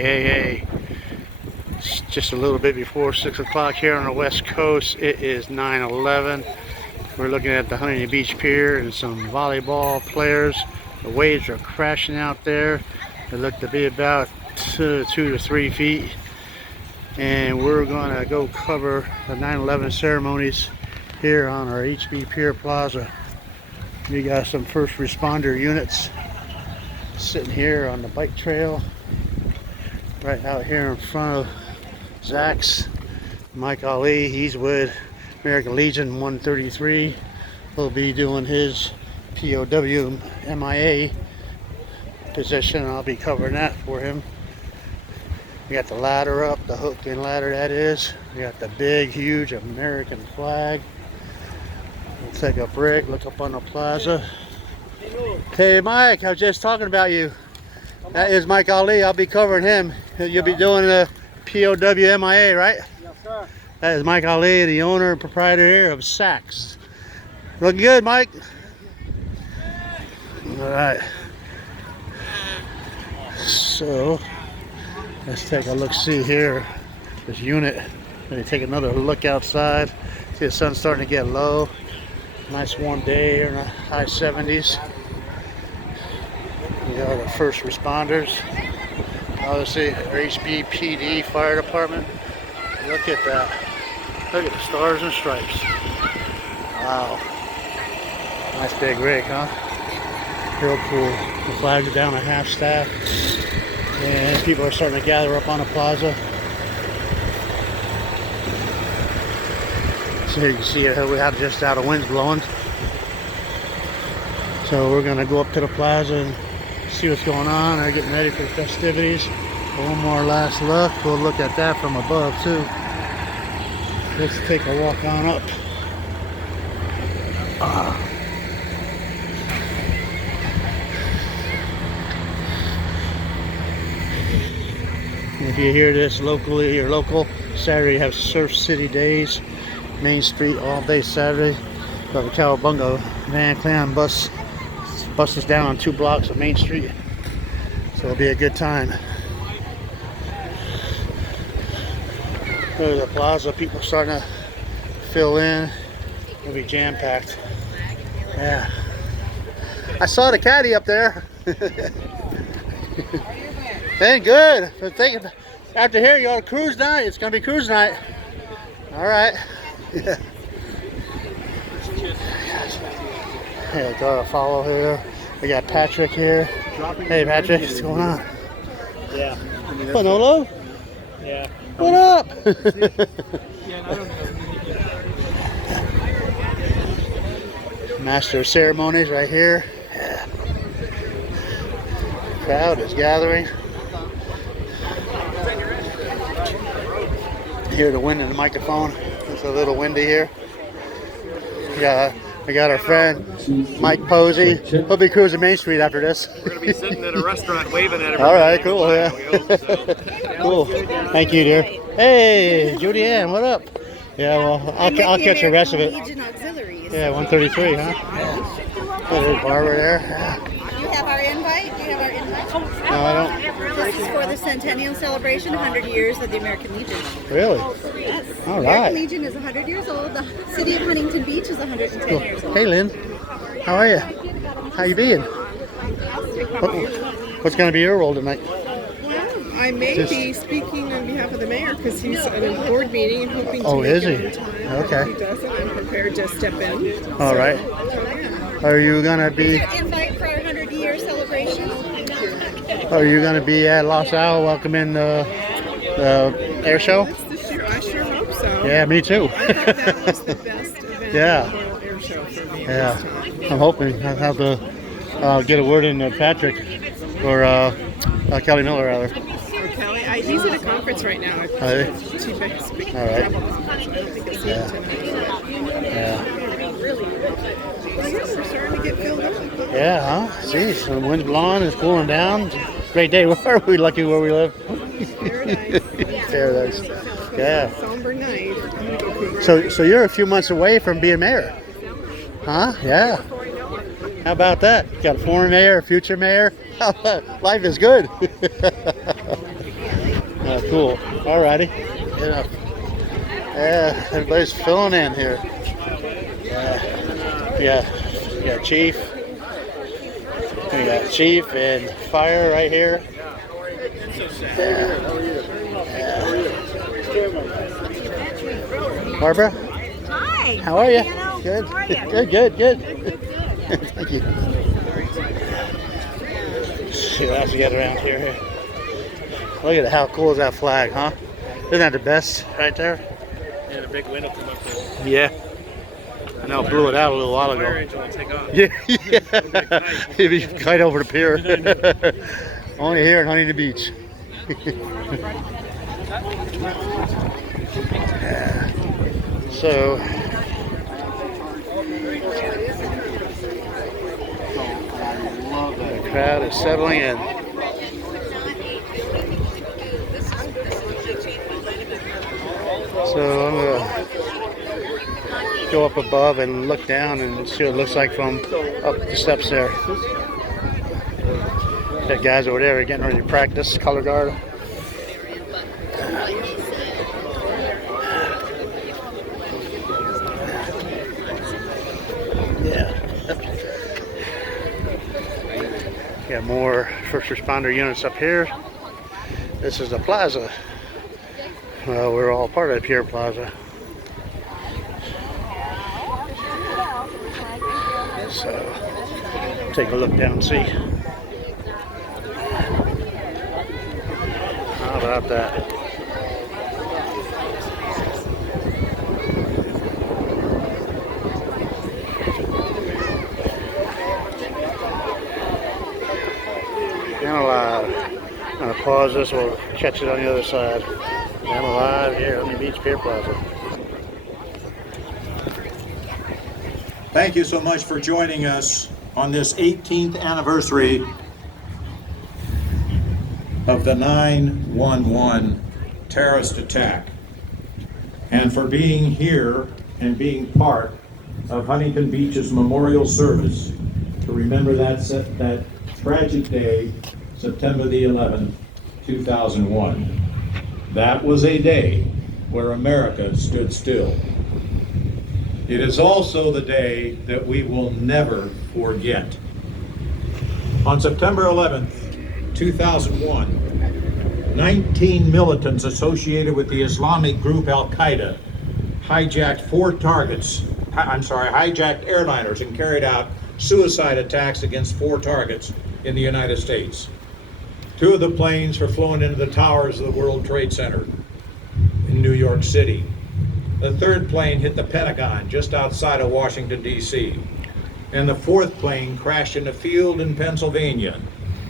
Hey. It's just a little bit before 6 o'clock here on the West Coast. It is 9/11. We're looking at the Huntington Beach Pier and some volleyball players. The waves are crashing out there. They look to be about 2 to 3 feet. And we're going to go cover the 9/11 ceremonies here on our HB Pier Plaza. We got some first responder units sitting here on the bike trail right out here in front of Zach's. Mike Ali, he's with American Legion 133. He'll be doing his POW MIA position. I'll be covering that for him. We got the ladder up, the hook and ladder that is. We got the big, huge American flag. We'll take a break, look up on the plaza. Hey Mike, I was just talking about you. That is Mike Ali. I'll be covering him. You'll be doing the POW MIA, right? Yes, sir. That is Mike Ali, the owner and proprietor here of Saks. Looking good, Mike. All right. So let's take a look. See here, this unit. Let me take another look outside. See the sun's starting to get low. Nice warm day here in the high 70s. We got the first responders. Obviously, our HBPD fire department. Look at that. Look at the stars and stripes. Wow. Nice big rig, huh? Real cool. The flags are down at half staff. And people are starting to gather up on the plaza. So you can see we have just out of winds blowing. So we're going to go up to the plaza and see what's going on. They're getting ready for the festivities. One more last look. We'll look at that from above too. Let's take a walk on up. If you hear this locally or local, Saturday you have Surf City Days, Main Street all day Saturday. We have a Cowabunga Van Clan bus is down on 2 blocks of Main Street, so it'll be a good time. There's the plaza, people are starting to fill in. It'll be jam-packed. Yeah. I saw the caddy up there. Man, good. After here, you ought to cruise night. It's gonna be cruise night. All right. Yeah. Hey, got a follow here. We got Patrick here. Hey, Patrick, what's going on? Yeah. Manolo? Yeah. What up? Master of ceremonies right here. Yeah. Crowd is gathering. Hear the wind in the microphone. It's a little windy here. Yeah. We got our friend Mike Posey. He'll be cruising Main Street after this. We're going to be sitting at a restaurant waving at everybody. All right, cool, yeah. Cool. Thank you, dear. Hey, Judy Ann, what up? Yeah, well, I'll catch the rest of it. Yeah, 133, huh? There's Barbara there. You have our invite? Do you have our invite? No, I don't. This is for the Centennial Celebration, 100 years of the American Legion. Really? Yes. All American right. Legion is 100 years old. The city of Huntington Beach is 110 Cool. years old. Hey, Lynn. How are you? How you being? What's going to be your role tonight? Well, I may be speaking on behalf of the mayor because he's at a board meeting and hoping to Oh, make is it he? on time. Okay. If he doesn't, I'm prepared to step in. All right. Are you going to be? Invite for our 100-year celebration. Are you going to be at Los Al welcoming the air show? I sure hope so. Yeah, me too. I thought that was the best event Yeah. of the whole air show for me. Yeah, I'm hoping I'll have to get a word in Patrick or Kelly Miller rather. For Kelly, he's at a conference right now. Hey. All right. I don't think I'll see him tonight. Yeah. Well, yeah, we're starting to get filled up. Yeah, huh? See, so the wind's blowing, it's cooling down. Great day. Where are we? Lucky where we live. Paradise. Paradise. Yeah. Somber night. I'm gonna go cruise. So you're a few months away from being mayor, huh? Yeah. How about that? Got a former mayor, a future mayor. Life is good. Cool. Alrighty. Yeah. Yeah, everybody's filling in here. Yeah, we got Chief. We got Chief and Fire right here. Yeah. Barbara, Hi. how are you? Piano. Good. How are you? Good. Thank you. See what else we got around here. Look at how cool is that flag, huh? Isn't that the best right there? Yeah, the big wind will come up there. Yeah. I know, blew it out a little while Fire ago. engine will take off. Yeah. Maybe kite over the pier. Only here in Huntington Beach. Yeah. So, the crowd is settling in. So I'm gonna go up above and look down and see what it looks like from up the steps there. Got guys over there getting ready to practice color guard. Yeah. Got more first responder units up here. This is the plaza. Well, we're all part of the Pier Plaza. So, take a look down and see. How about that? And alive. I'm going to pause this, we'll catch it on the other side. I'm alive here on the Beach Pier Plaza. Thank you so much for joining us on this 18th anniversary of the 9/11 terrorist attack, and for being here and being part of Huntington Beach's memorial service to remember that tragic day, September the 11th, 2001. That was a day where America stood still. It is also the day that we will never forget. On September 11th, 2001, 19 militants associated with the Islamic group Al-Qaeda hijacked hijacked airliners and carried out suicide attacks against 4 targets in the United States. 2 of the planes were flown into the towers of the World Trade Center in New York City. The 3rd plane hit the Pentagon just outside of Washington, D.C. And the 4th plane crashed in a field in Pennsylvania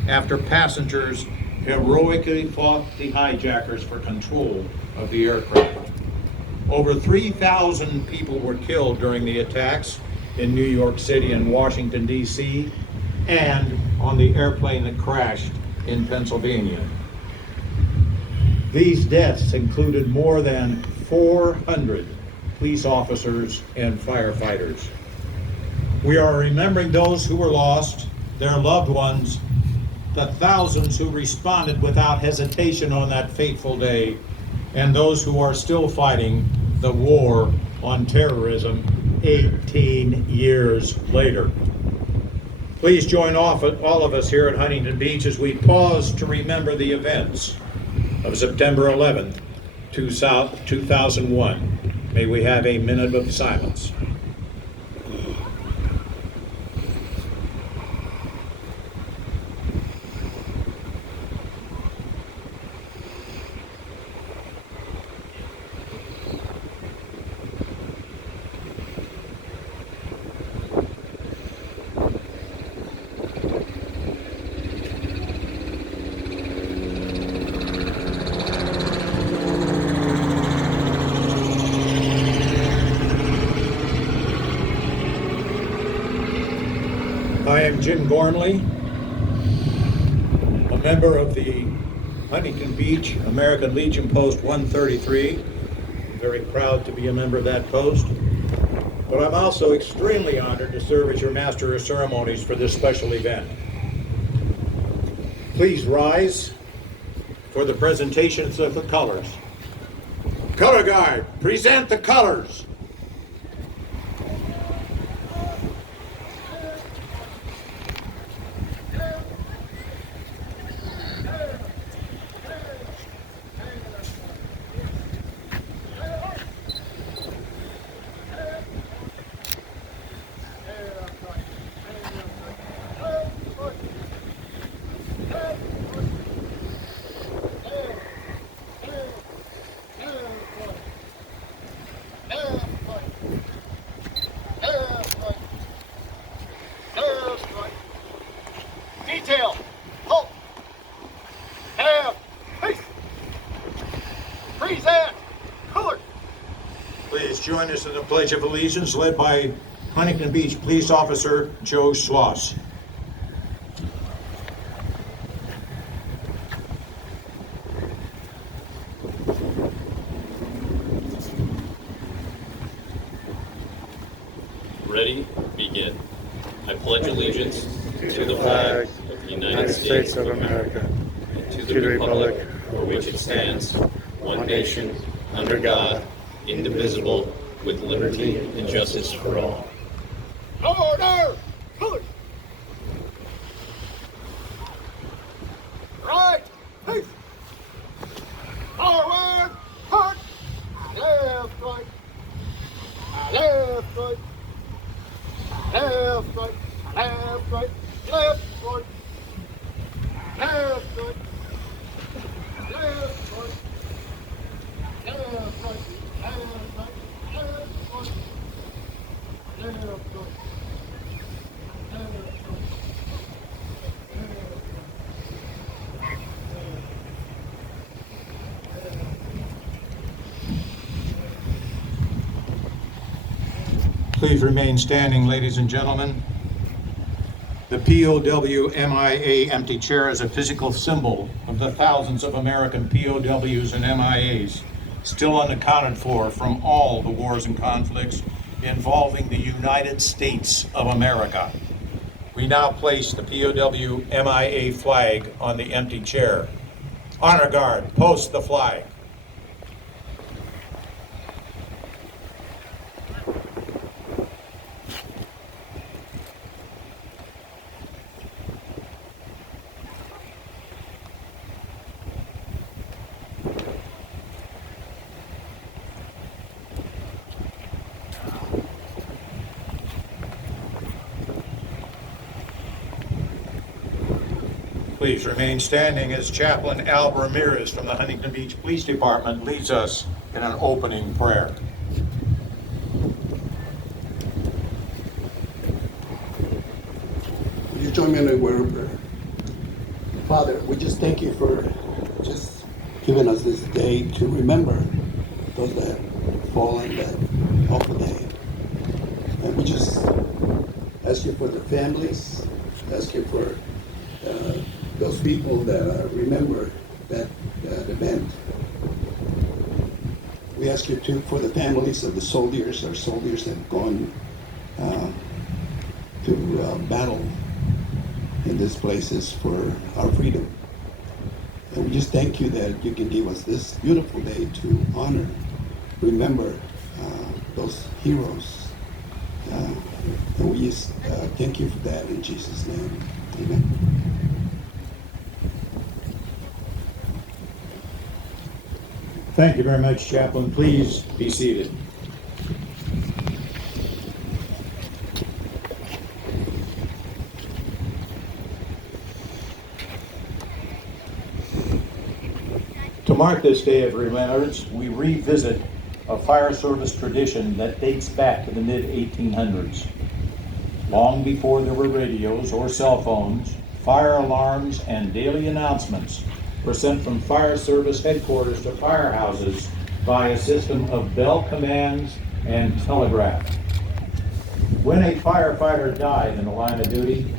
after passengers heroically fought the hijackers for control of the aircraft. Over 3,000 people were killed during the attacks in New York City and Washington, D.C., and on the airplane that crashed in Pennsylvania. These deaths included more than 400 police officers and firefighters. We are remembering those who were lost, their loved ones, the thousands who responded without hesitation on that fateful day, and those who are still fighting the war on terrorism 18 years later. Please join all of us here at Huntington Beach as we pause to remember the events of September 11th, 2001. May we have a minute of silence. I am Jim Gormley, a member of the Huntington Beach American Legion Post 133. I'm very proud to be a member of that post. But I'm also extremely honored to serve as your Master of Ceremonies for this special event. Please rise for the presentations of the colors. Color Guard, present the colors. Detail. Halt. Have. Peace. Present. Color. Please join us in the Pledge of Allegiance led by Huntington Beach Police Officer Joe Schloss. Ready, begin. I pledge allegiance to the flag of the United States of America and to the republic for which it stands, one nation, under God, indivisible, with liberty and justice for all. Order. Color. Right. Peace. Forward. Part. Left. Right. Left. Right. Left, right, left, right, left, right, left, right, left, right, left, right, left, right, left, right, left, right. Please remain standing, ladies and gentlemen. The POW MIA empty chair is a physical symbol of the thousands of American POWs and MIAs still unaccounted for from all the wars and conflicts involving the United States of America. We now place the POW MIA flag on the empty chair. Honor Guard, post the flag. Please remain standing as Chaplain Al Ramirez from the Huntington Beach Police Department leads us in an opening prayer. Would you join me in a word of prayer? Father, we just thank you for just giving us this day to remember those that have fallen, that awful day. And we just ask you for their families, ask you for those people that remember that event. We ask you too for the families of the soldiers, our soldiers that have gone to battle in these places for our freedom. And we just thank you that you can give us this beautiful day to honor, remember those heroes. And we just thank you for that in Jesus' name. Amen. Thank you very much, Chaplain. Please be seated. To mark this day of remembrance, we revisit a fire service tradition that dates back to the mid-1800s. Long before there were radios or cell phones, fire alarms and daily announcements were sent from fire service headquarters to firehouses by a system of bell commands and telegraph. When a firefighter died in the line of duty,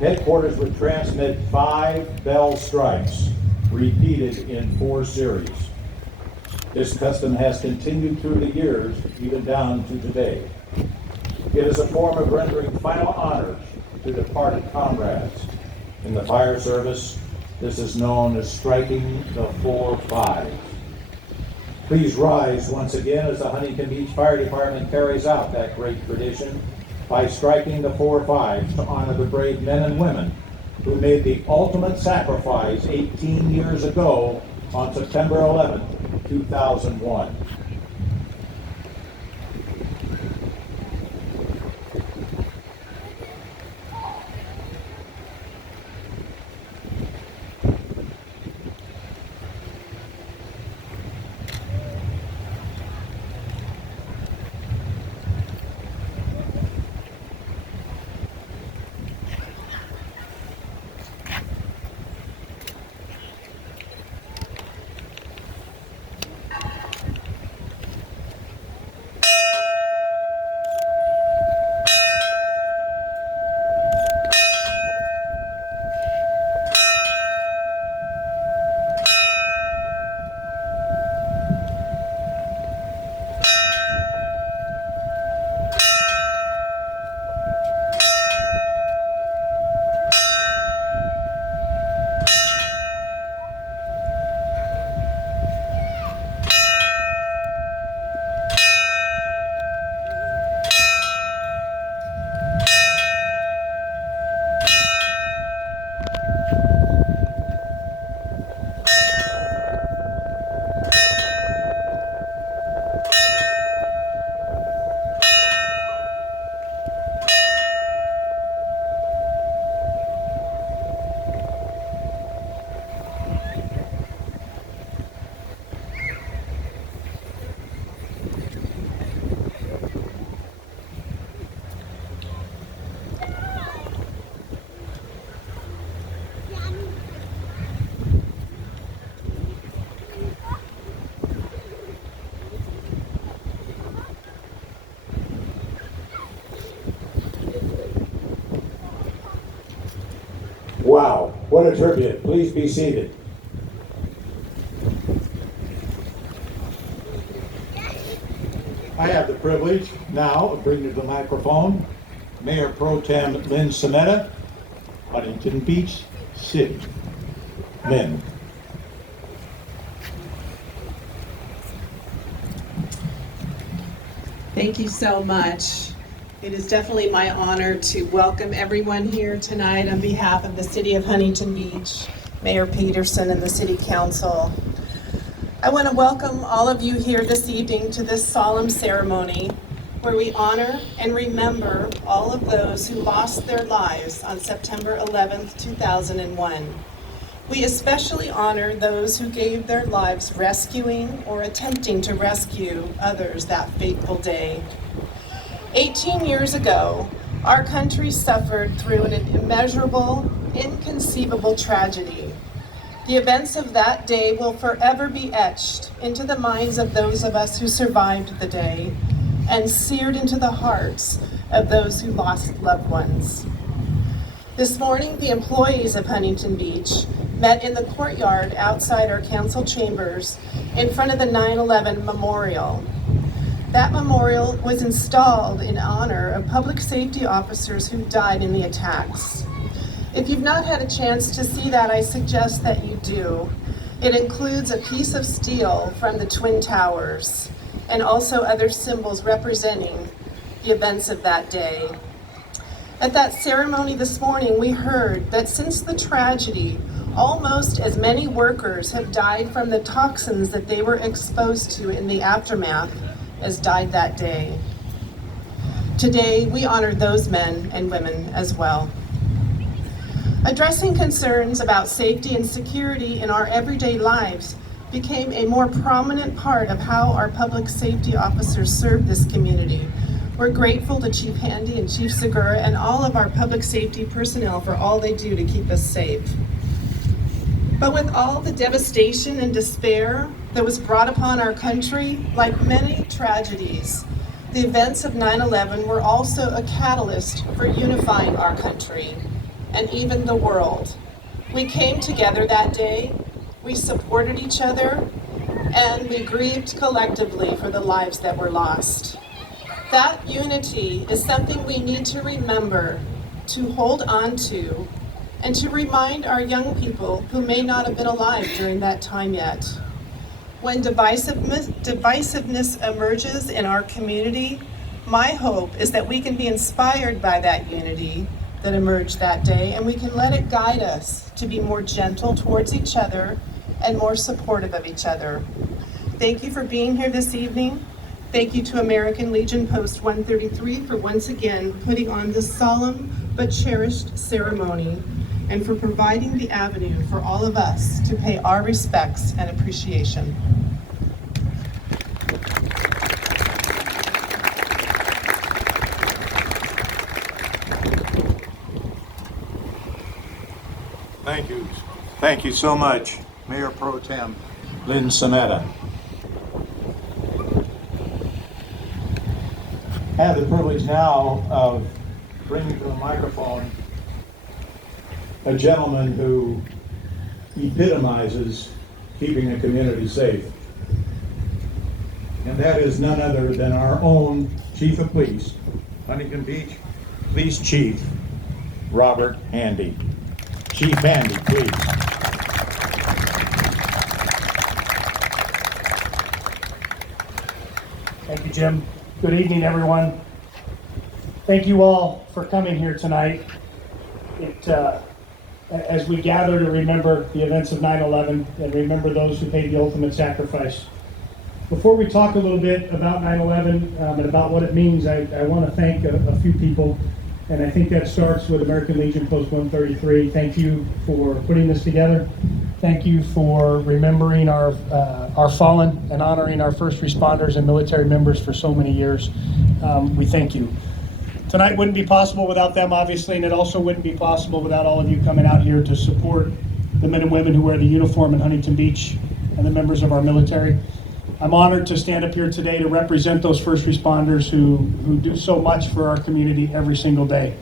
headquarters would transmit 5 bell strikes, repeated in 4 series. This custom has continued through the years, even down to today. It is a form of rendering final honors to departed comrades in the fire service, This is known as striking the 4-5. Please rise once again as the Huntington Beach Fire Department carries out that great tradition by striking the 4-5 to honor the brave men and women who made the ultimate sacrifice 18 years ago on September 11, 2001. Wow, what a tribute. Please be seated. I have the privilege now of bringing to the microphone Mayor Pro Tem Lynn Sametta, Huntington Beach City. Lynn. Thank you so much. It is definitely my honor to welcome everyone here tonight on behalf of the City of Huntington Beach, Mayor Peterson, and the City Council. I want to welcome all of you here this evening to this solemn ceremony where we honor and remember all of those who lost their lives on September 11th, 2001. We especially honor those who gave their lives rescuing or attempting to rescue others that fateful day. 18 years ago, our country suffered through an immeasurable, inconceivable tragedy. The events of that day will forever be etched into the minds of those of us who survived the day and seared into the hearts of those who lost loved ones. This morning, the employees of Huntington Beach met in the courtyard outside our council chambers in front of the 9/11 memorial. That memorial was installed in honor of public safety officers who died in the attacks. If you've not had a chance to see that, I suggest that you do. It includes a piece of steel from the Twin Towers and also other symbols representing the events of that day. At that ceremony this morning, we heard that since the tragedy, almost as many workers have died from the toxins that they were exposed to in the aftermath as died that day. Today, we honor those men and women as well. Addressing concerns about safety and security in our everyday lives became a more prominent part of how our public safety officers serve this community. We're grateful to Chief Handy and Chief Segura and all of our public safety personnel for all they do to keep us safe. But with all the devastation and despair that was brought upon our country, like many tragedies, the events of 9/11 were also a catalyst for unifying our country and even the world. We came together that day, we supported each other, and we grieved collectively for the lives that were lost. That unity is something we need to remember, to hold on to, and to remind our young people who may not have been alive during that time yet. When divisiveness emerges in our community, my hope is that we can be inspired by that unity that emerged that day, and we can let it guide us to be more gentle towards each other and more supportive of each other. Thank you for being here this evening. Thank you to American Legion Post 133 for once again putting on this solemn but cherished ceremony, and for providing the avenue for all of us to pay our respects and appreciation. Thank you. Thank you so much, Mayor Pro Tem Lynn Sametta. I have the privilege now of bringing to the microphone a gentleman who epitomizes keeping a community safe. And that is none other than our own Chief of Police, Huntington Beach Police Chief, Robert Handy. Chief Handy, please. Thank you, Jim. Good evening, everyone. Thank you all for coming here tonight. As we gather to remember the events of 9/11 and remember those who paid the ultimate sacrifice. Before we talk a little bit about 9/11 and about what it means, I want to thank a few people, and I think that starts with American Legion Post 133. Thank you for putting this together. Thank you for remembering our fallen and honoring our first responders and military members for so many years. We thank you. Tonight wouldn't be possible without them, obviously, and it also wouldn't be possible without all of you coming out here to support the men and women who wear the uniform in Huntington Beach and the members of our military. I'm honored to stand up here today to represent those first responders who do so much for our community every single day.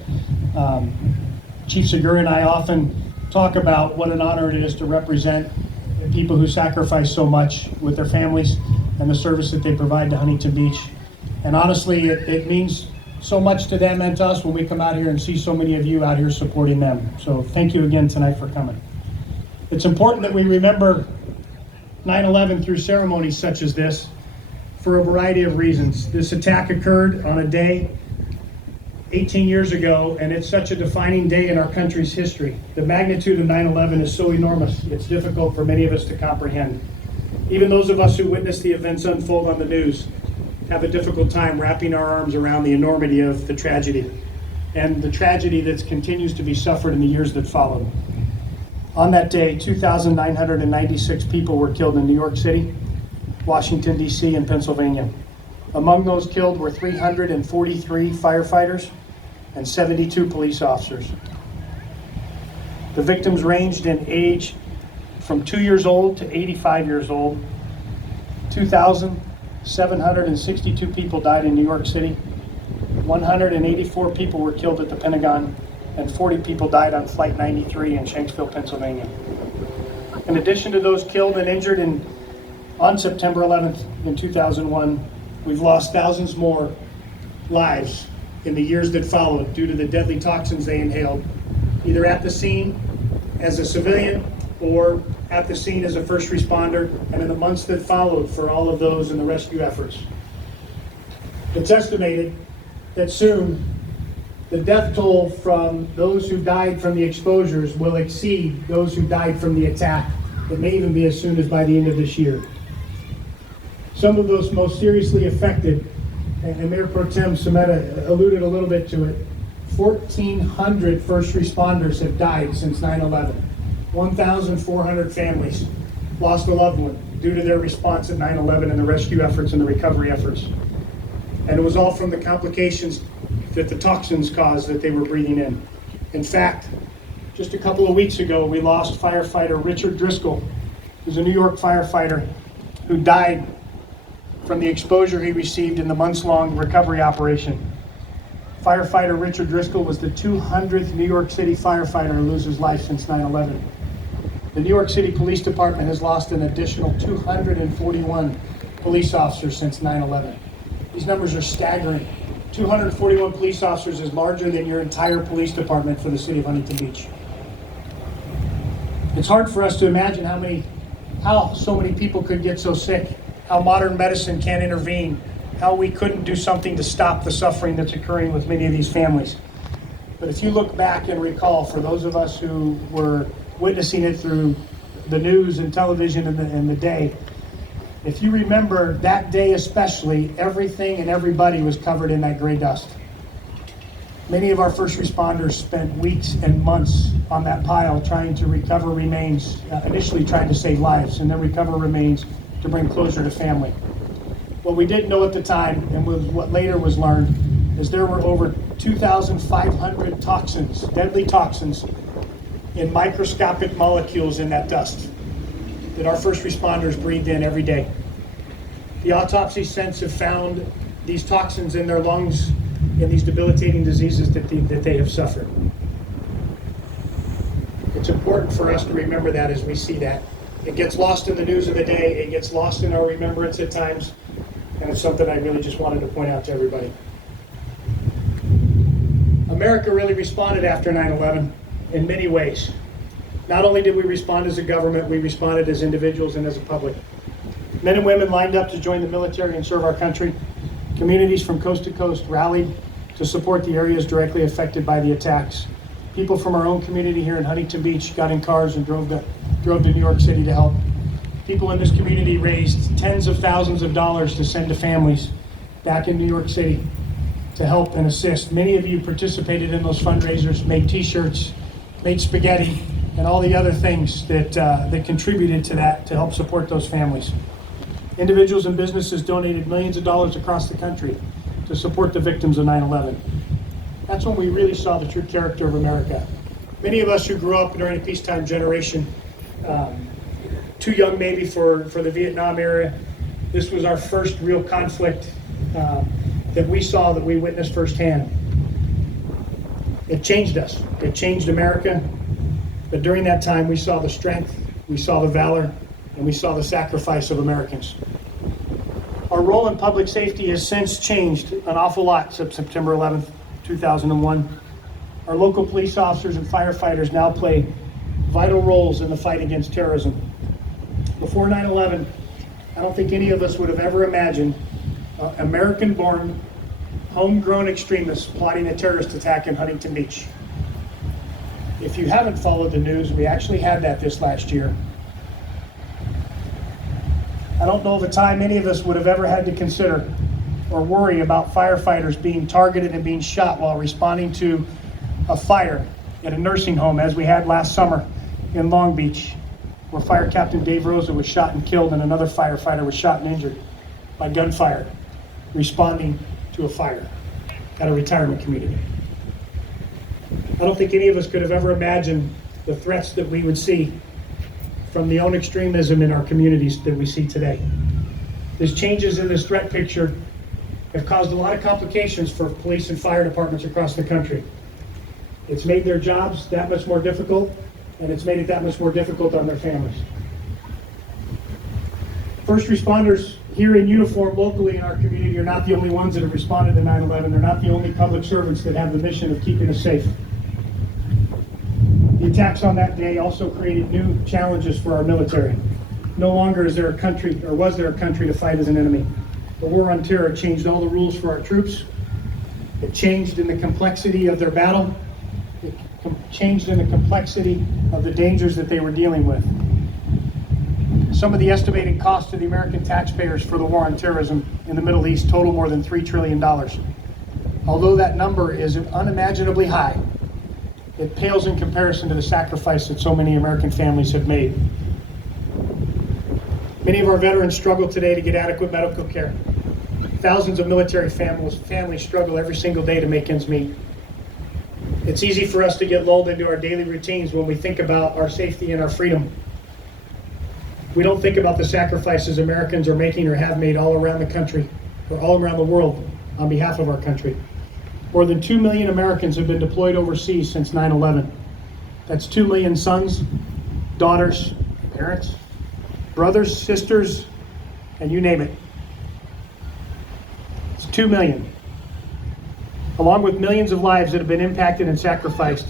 Chief Segura and I often talk about what an honor it is to represent the people who sacrifice so much with their families and the service that they provide to Huntington Beach. And honestly, it means so much to them and to us when we come out here and see so many of you out here supporting them. So thank you again tonight for coming. It's important that we remember 9/11 through ceremonies such as this for a variety of reasons. This attack occurred on a day 18 years ago, and it's such a defining day in our country's history. The magnitude of 9/11 is so enormous, it's difficult for many of us to comprehend. Even those of us who witnessed the events unfold on the news have a difficult time wrapping our arms around the enormity of the tragedy and the tragedy that continues to be suffered in the years that followed. On that day, 2,996 people were killed in New York City, Washington, D.C., and Pennsylvania. Among those killed were 343 firefighters and 72 police officers. The victims ranged in age from 2 years old to 85 years old. 2,762 people died in New York City. 184 people were killed at the Pentagon, and 40 people died on Flight 93 in Shanksville, Pennsylvania. In addition to those killed and injured on September 11th in 2001, we've lost thousands more lives in the years that followed due to the deadly toxins they inhaled, either at the scene as a civilian or at the scene as a first responder, and in the months that followed for all of those in the rescue efforts. It's estimated that soon the death toll from those who died from the exposures will exceed those who died from the attack. It may even be as soon as by the end of this year. Some of those most seriously affected, and Mayor Pro Tem Sametta alluded a little bit to it, 1,400 first responders have died since 9/11. 1,400 families lost a loved one due to their response at 9/11 and the rescue efforts and the recovery efforts. And it was all from the complications that the toxins caused that they were breathing in. In fact, just a couple of weeks ago, we lost firefighter Richard Driscoll, who's a New York firefighter who died from the exposure he received in the months-long recovery operation. Firefighter Richard Driscoll was the 200th New York City firefighter to lose his life since 9/11. The New York City Police Department has lost an additional 241 police officers since 9/11. These numbers are staggering. 241 police officers is larger than your entire police department for the city of Huntington Beach. It's hard for us to imagine how so many people could get so sick, how modern medicine can't intervene, how we couldn't do something to stop the suffering that's occurring with many of these families. But if you look back and recall, for those of us who were witnessing it through the news and television in the day, if you remember that day especially, everything and everybody was covered in that gray dust. Many of our first responders spent weeks and months on that pile trying to recover remains, initially trying to save lives, and then recover remains to bring closure to family. What we didn't know at the time, and what later was learned, is there were over 2,500 toxins, deadly toxins, in microscopic molecules in that dust that our first responders breathed in every day. The autopsy since have found these toxins in their lungs and these debilitating diseases that they have suffered. It's important for us to remember that as we see that. It gets lost in the news of the day, it gets lost in our remembrance at times, and it's something I really just wanted to point out to everybody. America really responded after 9/11 in many ways. Not only did we respond as a government, we responded as individuals and as a public. Men and women lined up to join the military and serve our country. Communities from coast to coast rallied to support the areas directly affected by the attacks. People from our own community here in Huntington Beach got in cars and drove to New York City to help. People in this community raised tens of thousands of dollars to send to families back in New York City to help and assist. Many of you participated in those fundraisers, made t-shirts, made spaghetti, and all the other things that contributed to that to help support those families. Individuals and businesses donated millions of dollars across the country to support the victims of 9/11. That's when we really saw the true character of America. Many of us who grew up during a peacetime generation, too young maybe for the Vietnam era, this was our first real conflict that we saw, that we witnessed firsthand. It changed us. It changed America. But during that time, we saw the strength, we saw the valor, and we saw the sacrifice of Americans. Our role in public safety has since changed an awful lot since September 11th, 2001. Our local police officers and firefighters now play vital roles in the fight against terrorism. Before 9/11, I don't think any of us would have ever imagined American-born, homegrown extremists plotting a terrorist attack in Huntington Beach. If you haven't followed the news, we actually had that this last year. I don't know of a time any of us would have ever had to consider or worry about firefighters being targeted and being shot while responding to a fire at a nursing home, as we had last summer in Long Beach, where Fire Captain Dave Rosa was shot and killed and another firefighter was shot and injured by gunfire, responding to a fire at a retirement community. I don't think any of us could have ever imagined the threats that we would see from the own extremism in our communities that we see today. These changes in this threat picture have caused a lot of complications for police and fire departments across the country. It's made their jobs that much more difficult, and it's made it that much more difficult on their families. First responders here in uniform locally in our community are not the only ones that have responded to 9/11. They're not the only public servants that have the mission of keeping us safe. The attacks on that day also created new challenges for our military. No longer is there a country, or was there a country, to fight as an enemy. The war on terror changed all the rules for our troops. It changed in the complexity of their battle. It changed in the complexity of the dangers that they were dealing with. Some of the estimated costs to the American taxpayers for the war on terrorism in the Middle East total more than $3 trillion. Although that number is unimaginably high, it pales in comparison to the sacrifice that so many American families have made. Many of our veterans struggle today to get adequate medical care. Thousands of military families struggle every single day to make ends meet. It's easy for us to get lulled into our daily routines when we think about our safety and our freedom. We don't think about the sacrifices Americans are making or have made all around the country, or all around the world, on behalf of our country. More than 2 million Americans have been deployed overseas since 9/11. That's 2 million sons, daughters, parents, brothers, sisters, and you name it. It's 2 million. Along with millions of lives that have been impacted and sacrificed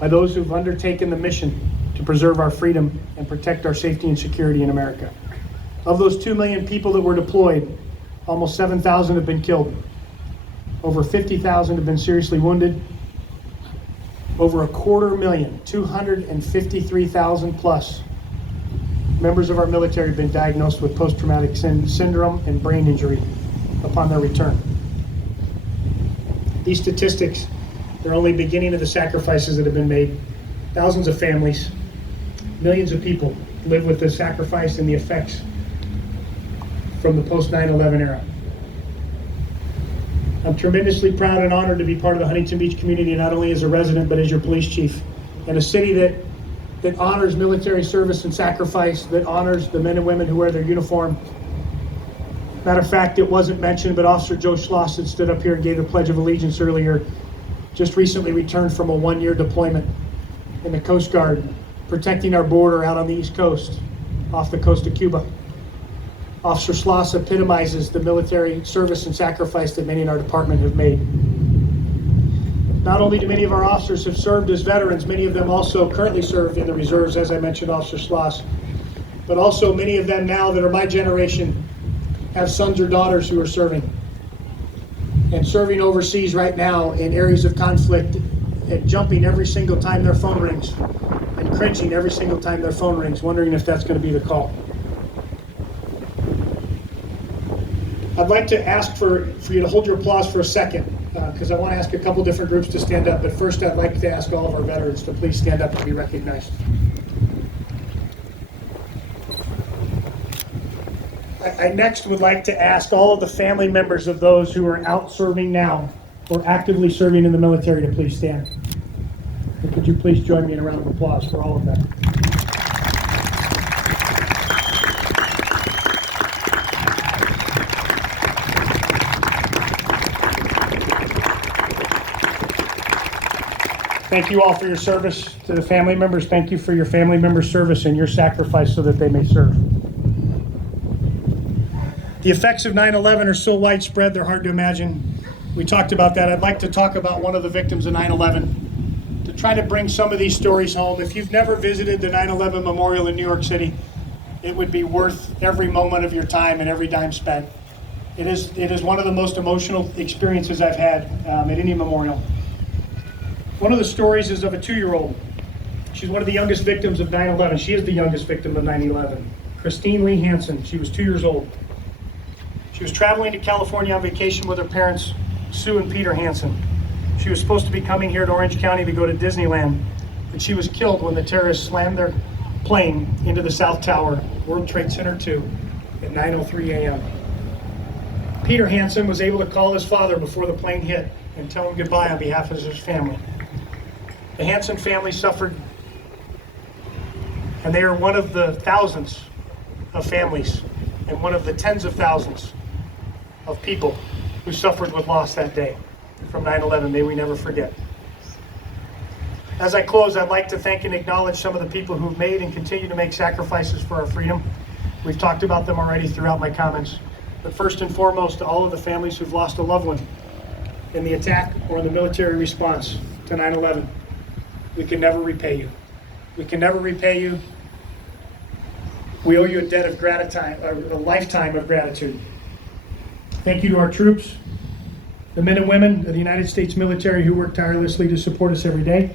by those who've undertaken the mission to to preserve our freedom and protect our safety and security in America. Of those 2 million people that were deployed, almost 7,000 have been killed. Over 50,000 have been seriously wounded. Over 250,000, 253,000 plus members of our military have been diagnosed with post-traumatic syndrome and brain injury upon their return. These statistics are only beginning of the sacrifices that have been made. Thousands of families, millions of people live with the sacrifice and the effects from the post-9/11 era. I'm tremendously proud and honored to be part of the Huntington Beach community, not only as a resident, but as your police chief. In a city that honors military service and sacrifice, that honors the men and women who wear their uniform. Matter of fact, it wasn't mentioned, but Officer Joe Lawson stood up here and gave the Pledge of Allegiance earlier. Just recently returned from a 1-year deployment in the Coast Guard, protecting our border out on the East Coast, off the coast of Cuba. Officer Sloss epitomizes the military service and sacrifice that many in our department have made. Not only do many of our officers have served as veterans, many of them also currently serve in the reserves, as I mentioned, Officer Sloss, but also many of them now that are my generation have sons or daughters who are serving. And serving overseas right now in areas of conflict and jumping every single time their phone rings and cringing every single time their phone rings, wondering if that's going to be the call. I'd like to ask for you to hold your applause for a second, because I want to ask a couple different groups to stand up, but first I'd like to ask all of our veterans to please stand up and be recognized. I next would like to ask all of the family members of those who are out serving now or actively serving in the military to please stand. And could you please join me in a round of applause for all of them? Thank you all for your service. To the family members, thank you for your family members' service and your sacrifice so that they may serve. The effects of 9/11 are so widespread, they're hard to imagine. We talked about that. I'd like to talk about one of the victims of 9/11 to try to bring some of these stories home. If you've never visited the 9/11 Memorial in New York City, it would be worth every moment of your time and every dime spent. It is one of the most emotional experiences I've had at any memorial. One of the stories is of a 2-year-old. She's one of the youngest victims of 9/11. She is the youngest victim of 9/11. Christine Lee Hansen. She was 2 years old. She was traveling to California on vacation with her parents, Sue and Peter Hansen. She was supposed to be coming here to Orange County to go to Disneyland, but she was killed when the terrorists slammed their plane into the South Tower, World Trade Center 2, at 9:03 a.m. Peter Hansen was able to call his father before the plane hit and tell him goodbye on behalf of his family. The Hansen family suffered, and they are one of the thousands of families and one of the tens of thousands of people who suffered with loss that day from 9/11. May we never forget. As I close, I'd like to thank and acknowledge some of the people who've made and continue to make sacrifices for our freedom. We've talked about them already throughout my comments. But first and foremost, to all of the families who've lost a loved one in the attack or in the military response to 9/11. We can never repay you. We can never repay you. We owe you a debt of gratitude, a lifetime of gratitude. Thank you to our troops, the men and women of the United States military who work tirelessly to support us every day.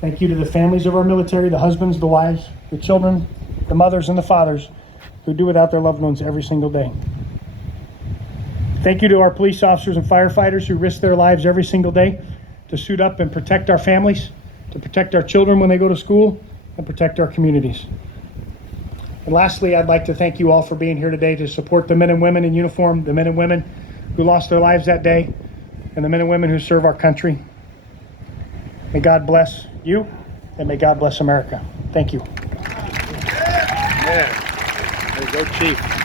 Thank you to the families of our military, the husbands, the wives, the children, the mothers, and the fathers who do without their loved ones every single day. Thank you to our police officers and firefighters who risk their lives every single day to suit up and protect our families, to protect our children when they go to school, and protect our communities. And lastly, I'd like to thank you all for being here today to support the men and women in uniform, the men and women who lost their lives that day, and the men and women who serve our country. May God bless you, and may God bless America. Thank you. Yeah. There you go, Chief.